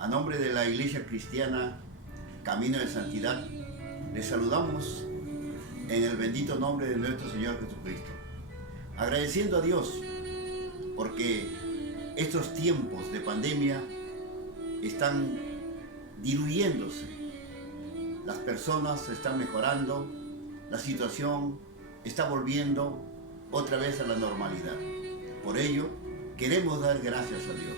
A nombre de la Iglesia Cristiana Camino de Santidad, les saludamos en el bendito nombre de nuestro Señor Jesucristo, agradeciendo a Dios porque estos tiempos de pandemia están diluyéndose, las personas se están mejorando, la situación está volviendo otra vez a la normalidad. Por ello, queremos dar gracias a Dios.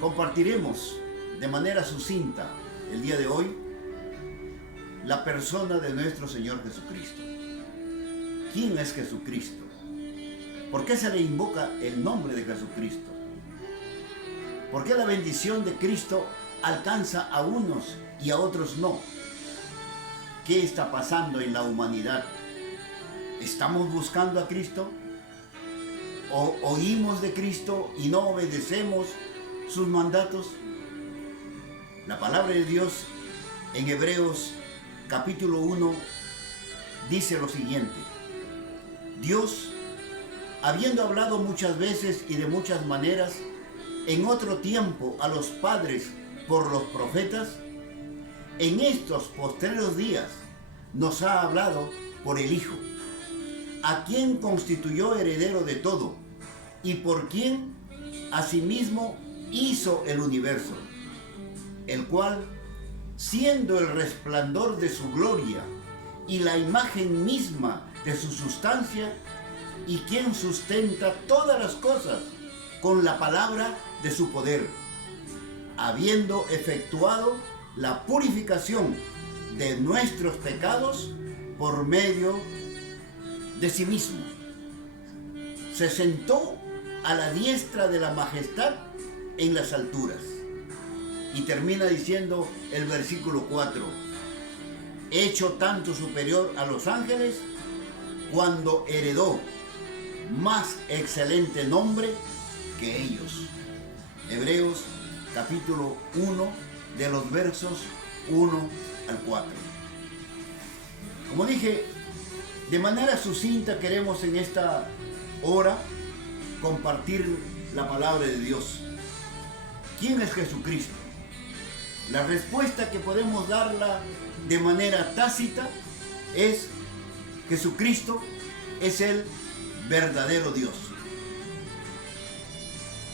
Compartiremos de manera sucinta el día de hoy la persona de nuestro Señor Jesucristo. ¿Quién es Jesucristo? ¿Por qué se le invoca el nombre de Jesucristo? ¿Por qué la bendición de Cristo alcanza a unos y a otros no? ¿Qué está pasando en la humanidad? ¿Estamos buscando a Cristo? ¿O oímos de Cristo y no obedecemos sus mandatos? La palabra de Dios en Hebreos capítulo 1 dice lo siguiente: Dios, habiendo hablado muchas veces y de muchas maneras en otro tiempo a los padres por los profetas, en estos postreros días nos ha hablado por el Hijo, a quien constituyó heredero de todo y por quien asimismo hizo el universo, el cual, siendo el resplandor de su gloria y la imagen misma de su sustancia, y quien sustenta todas las cosas con la palabra de su poder, habiendo efectuado la purificación de nuestros pecados por medio de sí mismo, se sentó a la diestra de la majestad en las alturas. Y termina diciendo el versículo 4: hecho tanto superior a los ángeles, cuando heredó más excelente nombre que ellos. Hebreos capítulo 1, de los versos 1 al 4. Como dije, de manera sucinta queremos en esta hora compartir la palabra de Dios. ¿Quién es Jesucristo? La respuesta que podemos darla de manera tácita es: Jesucristo es el verdadero Dios.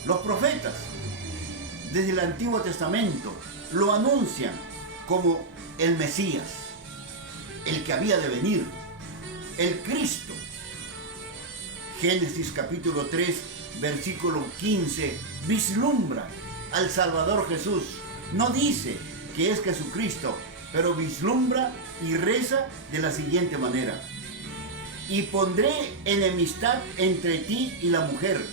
Los profetas desde el Antiguo Testamento lo anuncian como el Mesías, el que había de venir, el Cristo. Génesis capítulo 3, versículo 15, vislumbra al Salvador Jesús. No dice que es Jesucristo, pero vislumbra y reza de la siguiente manera: y pondré enemistad entre ti y la mujer,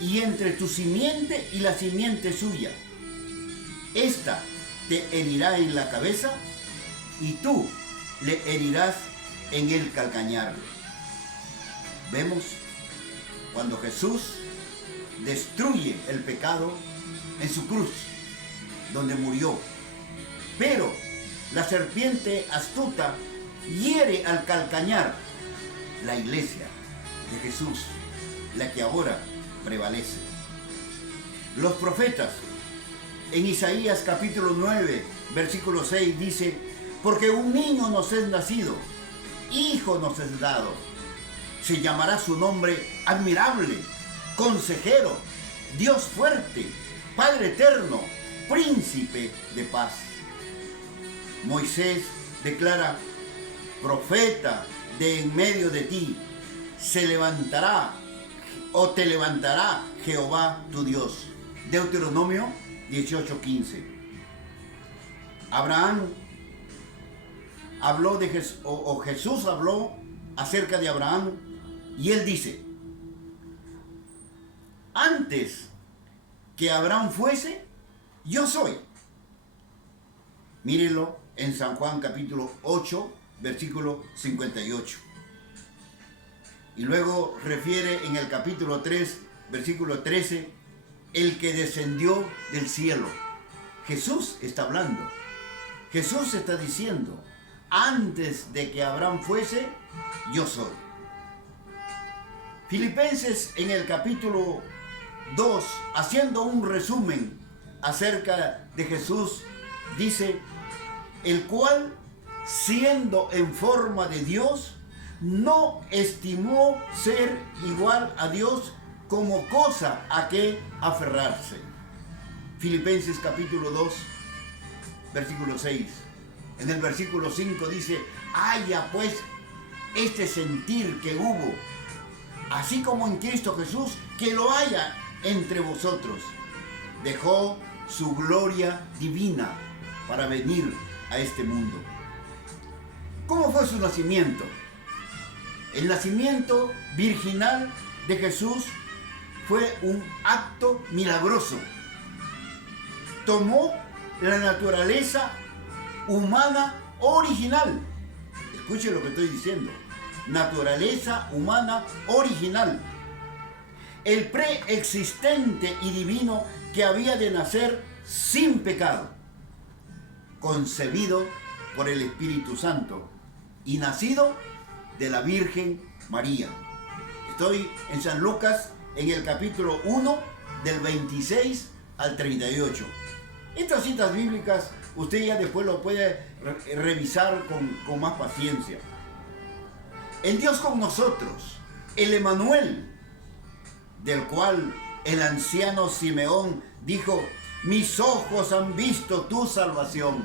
y entre tu simiente y la simiente suya. Esta te herirá en la cabeza, y tú le herirás en el calcañar. Vemos cuando Jesús destruye el pecado en su cruz, donde murió. Pero la serpiente astuta hiere al calcañar la iglesia de Jesús, la que ahora prevalece. Los profetas, en Isaías capítulo 9, versículo 6 dice: porque un niño nos es nacido, hijo nos es dado, se llamará su nombre admirable, consejero, Dios fuerte, Padre eterno, príncipe de paz. Moisés declara: profeta de en medio de ti, se levantará o te levantará Jehová tu Dios. Deuteronomio 18:15. Abraham habló de Jesús habló acerca de Abraham, y él dice: antes que Abraham fuese, yo soy. Mírenlo en San Juan capítulo 8, versículo 58. Y luego refiere en el capítulo 3, versículo 13, el que descendió del cielo. Jesús está hablando. Jesús está diciendo: antes de que Abraham fuese, yo soy. Filipenses en el capítulo 2, haciendo un resumen acerca de Jesús, dice, el cual, siendo en forma de Dios, no estimó ser igual a Dios como cosa a que aferrarse. Filipenses capítulo 2, versículo 6. En el versículo 5 dice, haya pues este sentir que hubo, así como en Cristo Jesús, que lo haya entre vosotros. Dejó su gloria divina para venir a este mundo. ¿Cómo fue su nacimiento? El nacimiento virginal de Jesús fue un acto milagroso. Tomó la naturaleza humana original. Escuche lo que estoy diciendo. Naturaleza humana original. El preexistente y divino que había de nacer sin pecado, concebido por el Espíritu Santo y nacido de la Virgen María. Estoy en San Lucas, en el capítulo 1, del 26 al 38. Estas citas bíblicas usted ya después lo puede revisar con más paciencia. El Dios con nosotros, el Emmanuel, del cual el anciano Simeón dijo, mis ojos han visto tu salvación.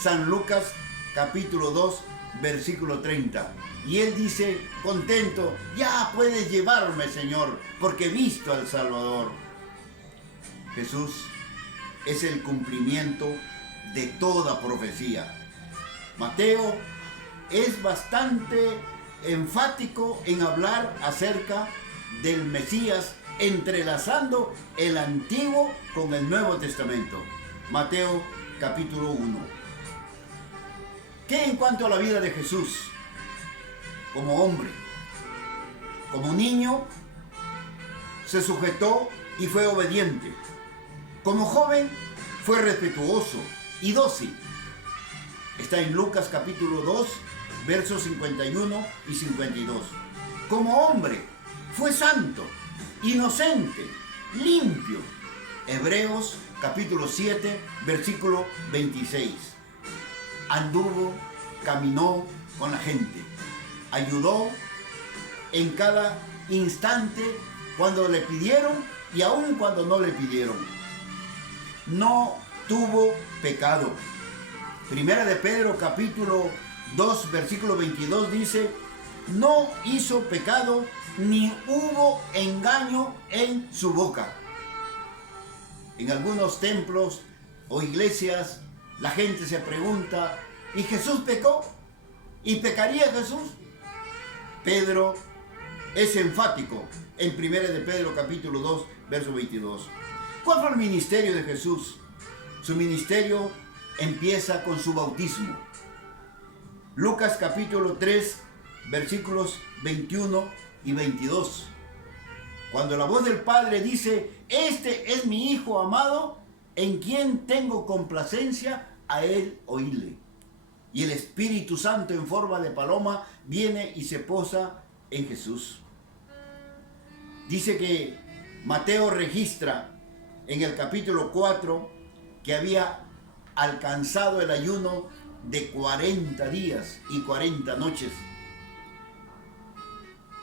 San Lucas capítulo 2, versículo 30. Y él dice, contento, ya puedes llevarme, Señor, porque he visto al Salvador. Jesús es el cumplimiento de toda profecía. Mateo es bastante enfático en hablar acerca del Mesías, entrelazando el Antiguo con el Nuevo Testamento. Mateo capítulo 1. ¿Qué en cuanto a la vida de Jesús? Como hombre, como niño, se sujetó y fue obediente. Como joven, fue respetuoso y dócil. Está en Lucas capítulo 2, versos 51 y 52. Como hombre, fue santo, inocente, limpio. Hebreos capítulo 7, versículo 26. Anduvo, caminó con la gente. Ayudó en cada instante cuando le pidieron y aun cuando no le pidieron. No tuvo pecado. Primera de Pedro capítulo 2 versículo 22 dice, no hizo pecado ni hubo engaño en su boca. En algunos templos o iglesias la gente se pregunta, ¿y Jesús pecó? ¿Y pecaría Jesús? Pedro es enfático en 1 de Pedro capítulo 2, verso 22. ¿Cuál fue el ministerio de Jesús? Su ministerio empieza con su bautismo. Lucas capítulo 3, versículos 21 y 22. Cuando la voz del Padre dice, este es mi Hijo amado, en quien tengo complacencia, a él oídle. Y el Espíritu Santo en forma de paloma viene y se posa en Jesús. Dice que Mateo registra en el capítulo 4 que había alcanzado el ayuno de 40 días y 40 noches.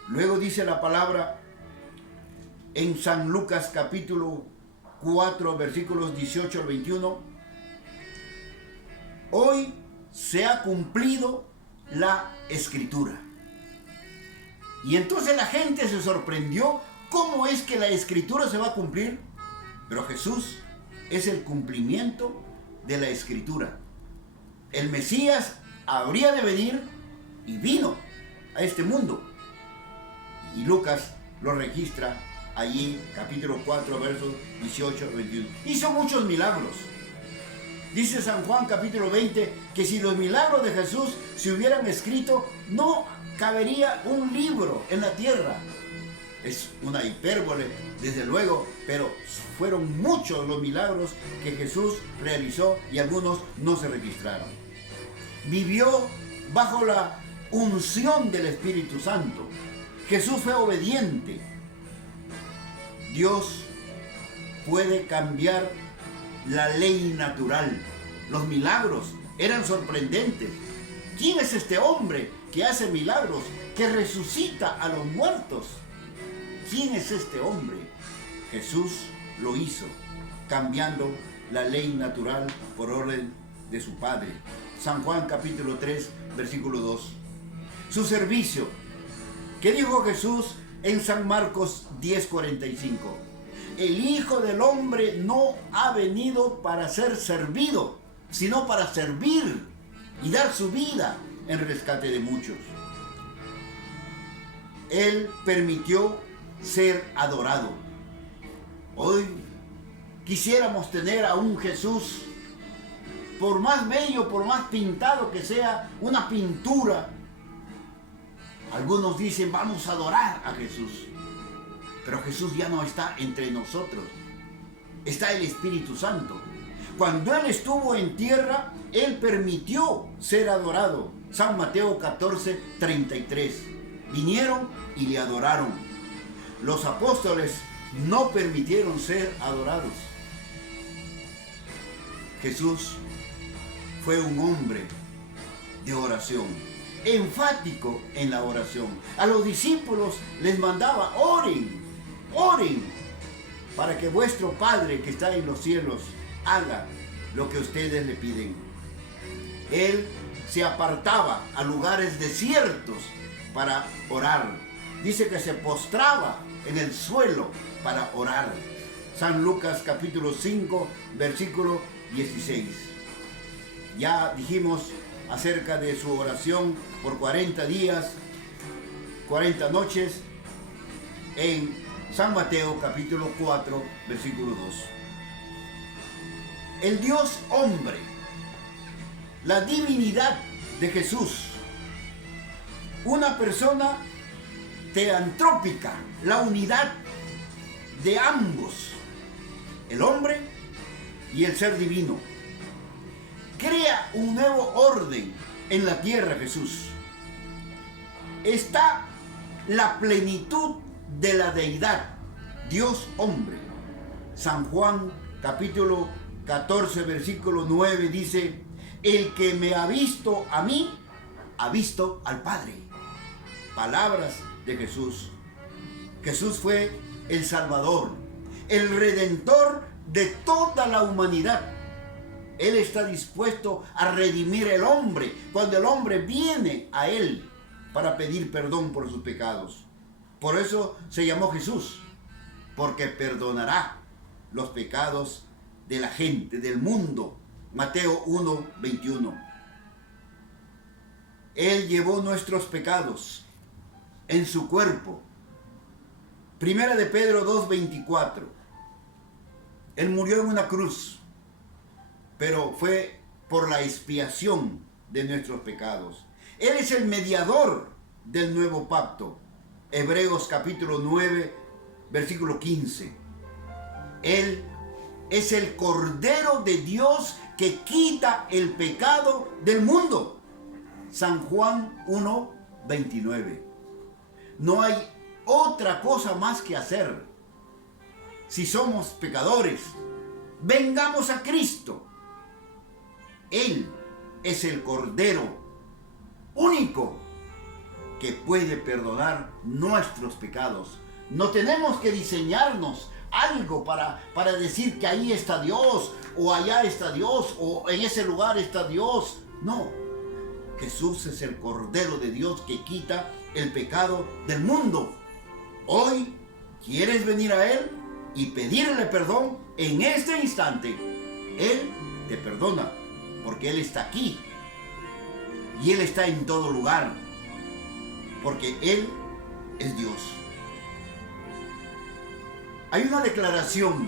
Luego dice la palabra en San Lucas capítulo 4 versículos 18 al 21. Hoy se ha cumplido la Escritura. Y entonces la gente se sorprendió. ¿Cómo es que la Escritura se va a cumplir? Pero Jesús es el cumplimiento de la Escritura. El Mesías habría de venir y vino a este mundo. Y Lucas lo registra allí, capítulo 4, versos 18 al 21. Hizo muchos milagros. Dice San Juan capítulo 20 que si los milagros de Jesús se hubieran escrito, no cabería un libro en la tierra. Es una hipérbole, desde luego, pero fueron muchos los milagros que Jesús realizó y algunos no se registraron. Vivió bajo la unción del Espíritu Santo. Jesús fue obediente. Dios puede cambiar la ley natural. Los milagros eran sorprendentes. ¿Quién es este hombre que hace milagros, que resucita a los muertos? ¿Quién es este hombre? Jesús lo hizo, cambiando la ley natural por orden de su Padre. San Juan capítulo 3, versículo 2. Su servicio. ¿Qué dijo Jesús en San Marcos 10:45? El Hijo del Hombre no ha venido para ser servido, sino para servir y dar su vida en rescate de muchos. Él permitió ser adorado. Hoy quisiéramos tener a un Jesús, por más bello, por más pintado que sea, una pintura. Algunos dicen, vamos a adorar a Jesús. Pero Jesús ya no está entre nosotros. Está el Espíritu Santo. Cuando Él estuvo en tierra, Él permitió ser adorado. San Mateo 14:33. Vinieron y le adoraron. Los apóstoles no permitieron ser adorados. Jesús fue un hombre de oración, enfático en la oración. A los discípulos les mandaba, oren, oren, para que vuestro Padre que está en los cielos haga lo que ustedes le piden. Él se apartaba a lugares desiertos para orar. Dice que se postraba en el suelo para orar. San Lucas capítulo 5, versículo 16. Ya dijimos acerca de su oración por 40 días, 40 noches, en San Mateo capítulo 4, versículo 2. El Dios hombre, la divinidad de Jesús, una persona teantrópica, la unidad de ambos, el hombre y el ser divino. Crea un nuevo orden en la tierra, Jesús. Está la plenitud de la deidad, Dios hombre. San Juan capítulo 14, versículo 9 dice, el que me ha visto a mí, ha visto al Padre. Palabras de Jesús. Jesús fue el Salvador, el Redentor de toda la humanidad. Él está dispuesto a redimir al hombre cuando el hombre viene a Él para pedir perdón por sus pecados. Por eso se llamó Jesús, porque perdonará los pecados de la gente, del mundo. Mateo 1:21. Él llevó nuestros pecados en su cuerpo. Primera de Pedro 2:24. Él murió en una cruz, pero fue por la expiación de nuestros pecados. Él es el mediador del nuevo pacto. Hebreos capítulo 9, versículo 15. Él es el Cordero de Dios que quita el pecado del mundo. San Juan 1:29. No hay otra cosa más que hacer. Si somos pecadores, vengamos a Cristo. Él es el Cordero único que puede perdonar nuestros pecados. No tenemos que diseñarnos algo para decir que ahí está Dios, o allá está Dios, o en ese lugar está Dios. No, Jesús es el Cordero de Dios que quita el pecado del mundo. Hoy, ¿quieres venir a Él y pedirle perdón en este instante? Él te perdona, porque Él está aquí. Y Él está en todo lugar, porque Él es Dios. Hay una declaración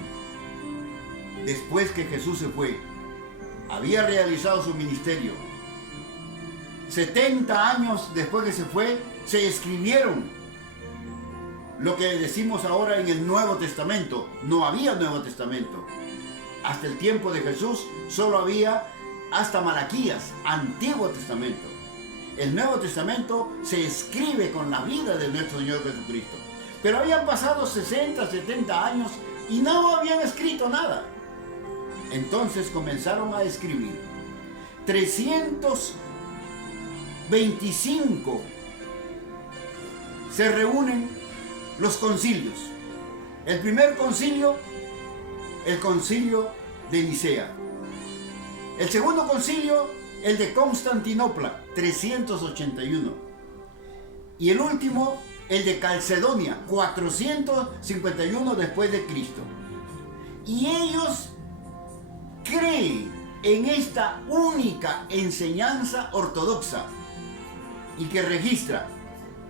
después que Jesús se fue. Había realizado su ministerio. 70 años después que se fue, se escribieron lo que decimos ahora en el Nuevo Testamento. No había Nuevo Testamento. Hasta el tiempo de Jesús solo había hasta Malaquías, Antiguo Testamento. El Nuevo Testamento se escribe con la vida de nuestro Señor Jesucristo. Pero habían pasado 60, 70 años y no habían escrito nada. Entonces comenzaron a escribir. 325 se reúnen los concilios. El primer concilio, el concilio de Nicea. El segundo concilio, el de Constantinopla, 381. Y el último, el de Calcedonia, 451 después de Cristo. Y ellos creen en esta única enseñanza ortodoxa y que registra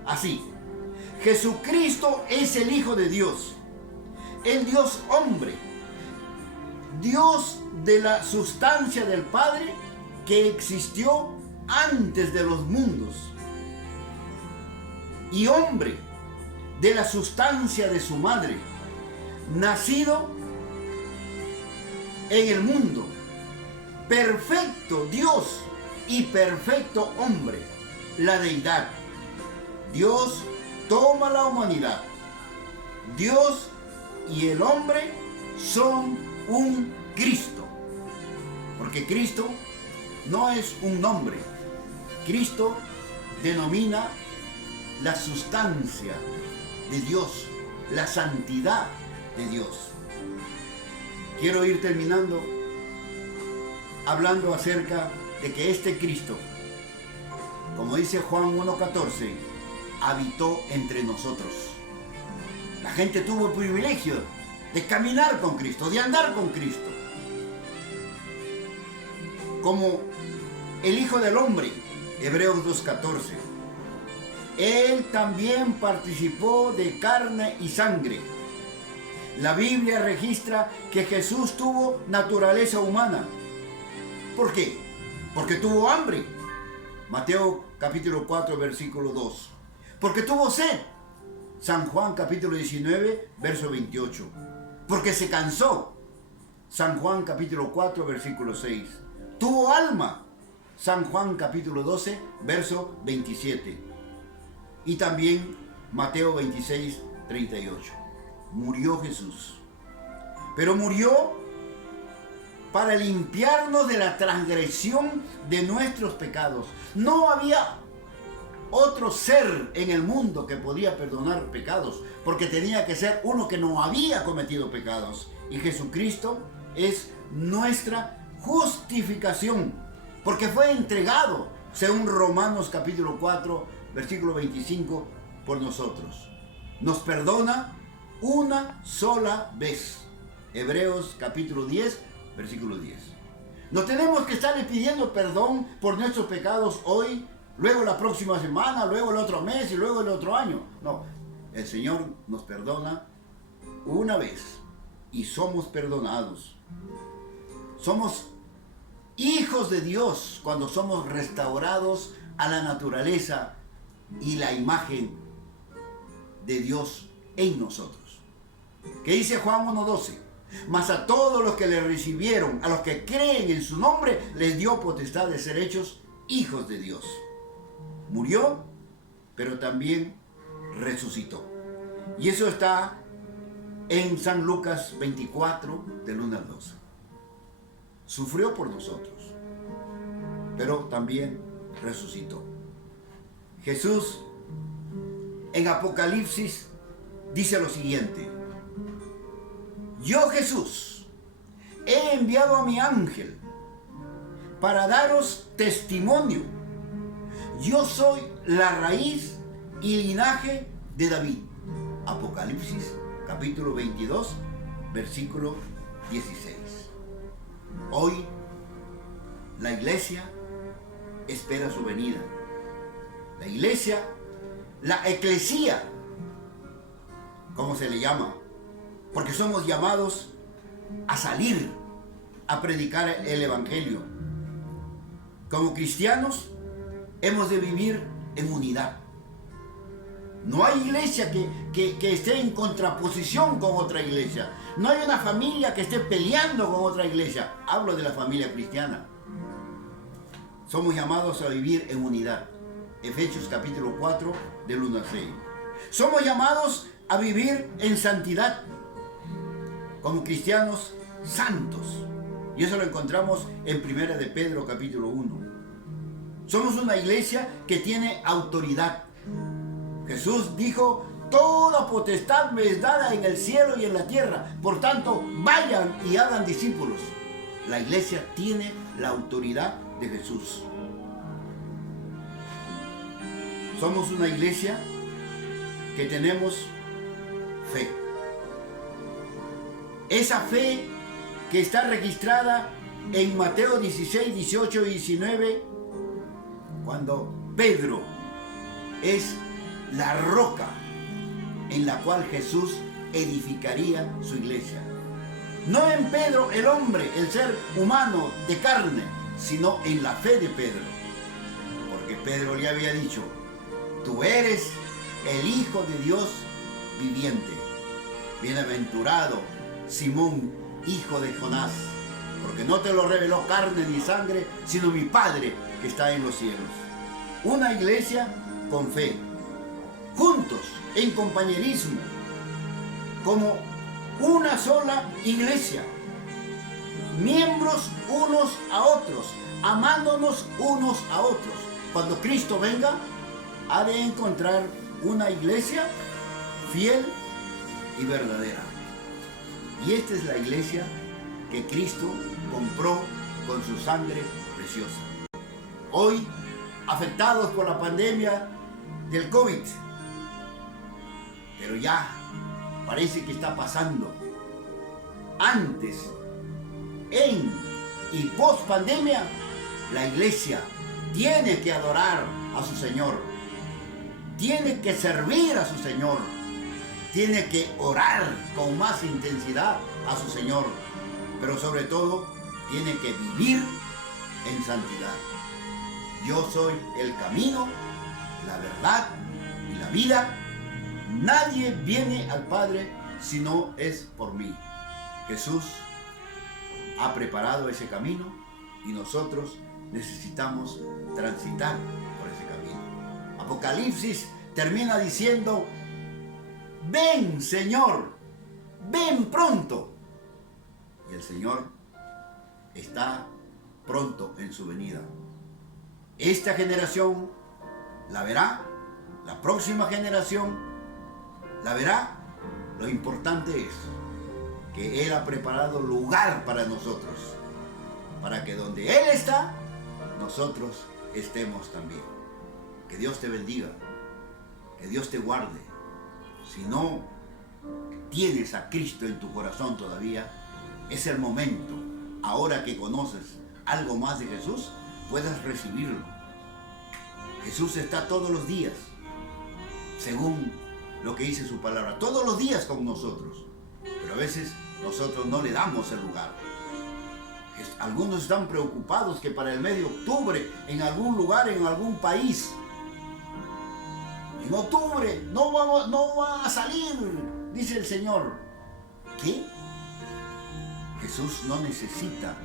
así: Jesucristo es el Hijo de Dios, el Dios hombre, Dios de la sustancia del Padre que existió antes de los mundos, y hombre de la sustancia de su madre, nacido en el mundo, perfecto Dios y perfecto hombre, la deidad. Dios toma la humanidad. Dios y el hombre son un Cristo, porque Cristo no es un nombre. Cristo denomina la sustancia de Dios, la santidad de Dios. Quiero ir terminando hablando acerca de que este Cristo, como dice Juan 1:14, habitó entre nosotros. La gente tuvo el privilegio de caminar con Cristo, de andar con Cristo. Como el Hijo del Hombre, Hebreos 2:14. Él también participó de carne y sangre. La Biblia registra que Jesús tuvo naturaleza humana. ¿Por qué? Porque tuvo hambre. Mateo capítulo 4, versículo 2. Porque tuvo sed. San Juan capítulo 19, verso 28. Porque se cansó. San Juan capítulo 4, versículo 6. Tuvo alma. San Juan capítulo 12, verso 27. Y también Mateo 26, 38. Murió Jesús. Pero murió para limpiarnos de la transgresión de nuestros pecados. No había otro ser en el mundo que podía perdonar pecados, porque tenía que ser uno que no había cometido pecados. Y Jesucristo es nuestra justificación, porque fue entregado, según Romanos capítulo 4, versículo 25, por nosotros. Nos perdona una sola vez. Hebreos capítulo 10, versículo 10. No tenemos que estarle pidiendo perdón por nuestros pecados hoy, luego la próxima semana, luego el otro mes y luego el otro año. No, el Señor nos perdona una vez y somos perdonados. Somos hijos de Dios cuando somos restaurados a la naturaleza y la imagen de Dios en nosotros. ¿Qué dice Juan 1:12? Mas a todos los que le recibieron, a los que creen en su nombre, les dio potestad de ser hechos hijos de Dios. Murió, pero también resucitó. Y eso está en San Lucas 24, del 1 al 12. Sufrió por nosotros, pero también resucitó. Jesús en Apocalipsis dice lo siguiente: yo, Jesús, he enviado a mi ángel para daros testimonio. Yo soy la raíz y linaje de David. Apocalipsis capítulo 22, versículo 16. Hoy la iglesia espera su venida. La iglesia, la eclesía, ¿cómo se le llama? Porque somos llamados a salir a predicar el evangelio. Como cristianos hemos de vivir en unidad. No hay iglesia que esté en contraposición con otra iglesia. No hay una familia que esté peleando con otra iglesia. Hablo de la familia cristiana. Somos llamados a vivir en unidad. Efesios capítulo 4, del 1 al 6. Somos llamados a vivir en santidad, como cristianos santos. Y eso lo encontramos en 1 de Pedro capítulo 1. Somos una iglesia que tiene autoridad. Jesús dijo: toda potestad me es dada en el cielo y en la tierra. Por tanto, vayan y hagan discípulos. La iglesia tiene la autoridad de Jesús. Somos una iglesia que tenemos fe. Esa fe que está registrada en Mateo 16, 18 y 19, cuando Pedro es la roca en la cual Jesús edificaría su iglesia. No en Pedro el hombre, el ser humano de carne, sino en la fe de Pedro. Porque Pedro le había dicho: tú eres el Hijo de Dios viviente. Bienaventurado Simón, hijo de Jonás, porque no te lo reveló carne ni sangre, sino mi Padre que está en los cielos. Una iglesia con fe, juntos, en compañerismo, como una sola iglesia, miembros unos a otros, amándonos unos a otros. Cuando Cristo venga, ha de encontrar una iglesia fiel y verdadera. Y esta es la iglesia que Cristo compró con su sangre preciosa. Hoy, afectados por la pandemia del COVID, pero ya parece que está pasando. Antes, en y post pandemia, la iglesia tiene que adorar a su Señor, tiene que servir a su Señor, tiene que orar con más intensidad a su Señor, pero sobre todo tiene que vivir en santidad. Yo soy el camino, la verdad y la vida. Nadie viene al Padre si no es por mí. Jesús ha preparado ese camino y nosotros necesitamos transitar por ese camino. Apocalipsis termina diciendo: ven, Señor, ven pronto. Y el Señor está pronto en su venida. Esta generación la verá, la próxima generación la verá. Lo importante es que Él ha preparado lugar para nosotros, para que donde Él está, nosotros estemos también. Que Dios te bendiga, que Dios te guarde. Si no tienes a Cristo en tu corazón todavía, es el momento, ahora que conoces algo más de Jesús, puedas recibirlo. Jesús está todos los días, según lo que dice su palabra, todos los días con nosotros, pero a veces nosotros no le damos el lugar. Algunos están preocupados que para el mes de octubre, en algún lugar, en algún país, en octubre no va a salir, dice el Señor. ¿Qué? Jesús no necesita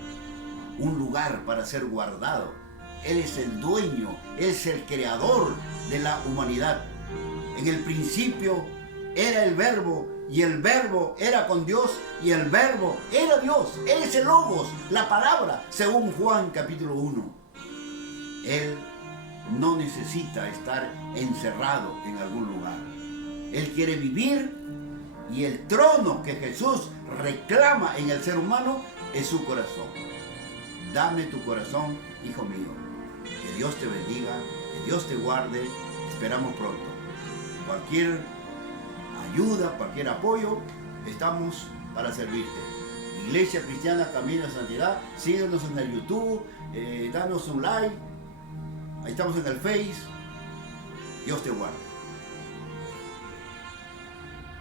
un lugar para ser guardado. Él es el dueño, Él es el creador de la humanidad. En el principio era el Verbo, y el Verbo era con Dios, y el Verbo era Dios. Él es el Logos, la palabra, según Juan capítulo 1. Él no necesita estar encerrado en algún lugar. Él quiere vivir, y el trono que Jesús reclama en el ser humano es su corazón. Dame tu corazón, hijo mío. Que Dios te bendiga, que Dios te guarde. Esperamos pronto. Cualquier ayuda, cualquier apoyo, estamos para servirte. Iglesia Cristiana Camino a Santidad. Síguenos en el YouTube, danos un like. Ahí estamos en el Face. Dios te guarde.